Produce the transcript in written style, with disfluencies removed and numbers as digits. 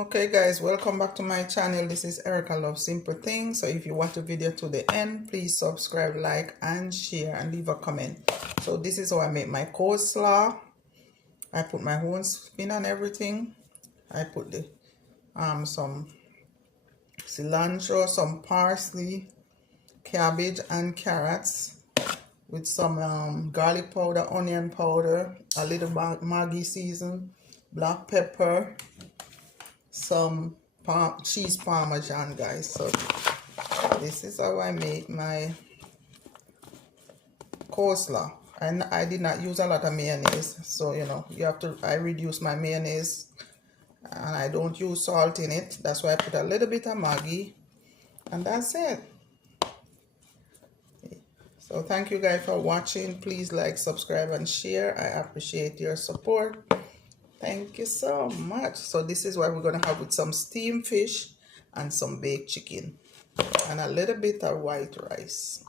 Okay guys, welcome back to my channel. This is Erica Love Simple Things. So if you watch the video to the end, please subscribe, like and share and leave a comment. So this is how I make my coleslaw. I put my own spin on everything. I put the some cilantro, some parsley, cabbage and carrots with some garlic powder, onion powder, a little Maggi season, black pepper, some cheese parmesan, guys. So this is how I make my coleslaw. And I did not use a lot of mayonnaise, so you know you have to. I reduce my mayonnaise, and I don't use salt in it. That's why I put a little bit of Maggi, and that's it. So thank you guys for watching. Please like, subscribe and share. I appreciate your support. Thank you so much. So this is what we're gonna have with some steamed fish and some baked chicken and a little bit of white rice.